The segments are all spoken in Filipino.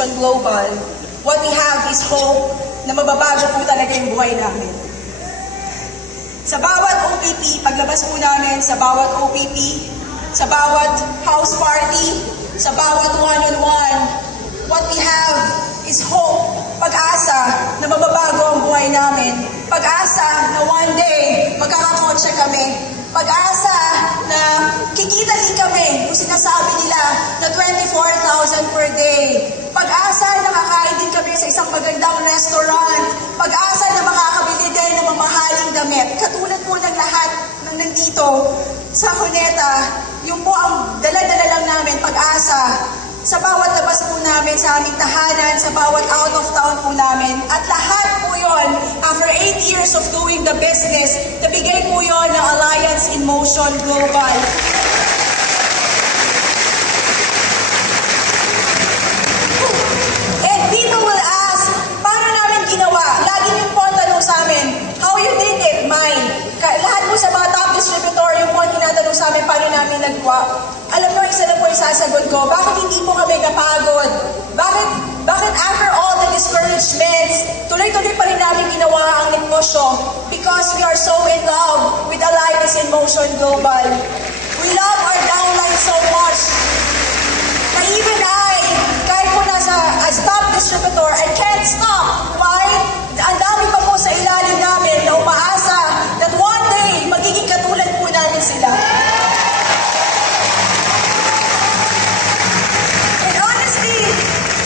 Motion Global, what we have is hope na mababago po talaga yung buhay namin. Sa bawat OPP, paglabas po namin, sa bawat OPP, sa bawat house party, sa bawat one-on-one, what we have is hope, pag-asa na mababago ang buhay namin, pag-asa na one day magkakakotse kami, pag-asa na kikita din kami kung sinasabi nila na 24,000 per day, pag-asa na kakain din kami sa isang magandang restaurant, pag-asa na makakabili din ng mamahaling damit. Katulad po ng lahat ng nandito sa Cuneta, yung po ang dala-dala lang namin, pag-asa. Sa bawat labas po namin, sa aming tahanan, sa bawat out of town po namin. At lahat po yon, after 8 years of doing the business, nabigay po yon ng Alliance in Motion Global. And people will ask, paano namin ginawa? Lagi niyo po ang tanong sa amin, how you did it? Mine. Lahat po sa mga top distributor, yung po ang tinatanong sa amin, paano namin nagwa? Alam mo, isa na po yung sasagot ko, bakit hindi po kami napagod? Bakit after all the discouragements, tuloy-tuloy pa rin namin ginawa ang negosyo? Because we are so in love with Alliance in Motion Global. We love our downline so much. Na even kahit po nasa as top distributor, I can't stop. Why? Ang dami pa po sa ilalim namin na umaasa that one day, magiging katulad po namin sila. And honestly,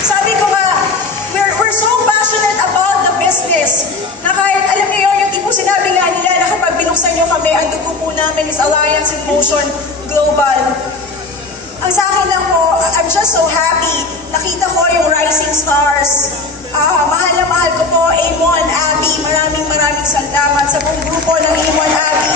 sabi ko nga, we're so passionate about the business na kahit alam niyo yun, yung tipo sinabi nga nila na kapag binuksan niyo kami, ang dugo po namin is Alliance in Motion Global. Ang sa akin lang po, I'm just so happy. Nakita ko yung rising stars. Mahal na mahal ko po, A1 Abby. Maraming salamat sa buong grupo ng A1 Abby.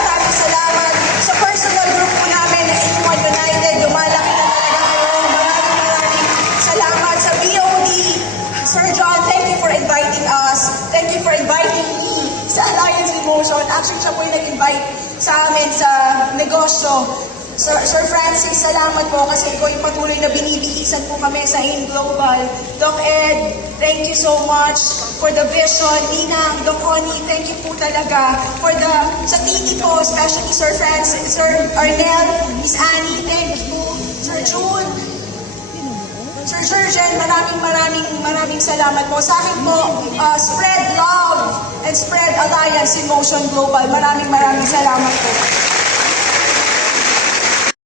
Maraming salamat sa personal group po namin ng A1 United. Lumalaki na talaga kayo. Maraming salamat sa BOD. Sir John, thank you for inviting us. Thank you for inviting me sa Alliance in Motion. Actually, siya po yung nag-invite sa amin sa negosyo. Sir Francis, salamat po kasi ikaw yung patuloy na binibihisan po kami sa AIM Global. Doc Ed, thank you so much for the vision. Ninang, Doc Connie, thank you po talaga sa titi po, especially Sir Francis, Sir Arnel, Miss Annie, thank you po. Sir June, Sir Jurgen, maraming salamat po. Sa akin po, spread love and spread Alliance in Motion Global. Maraming salamat po.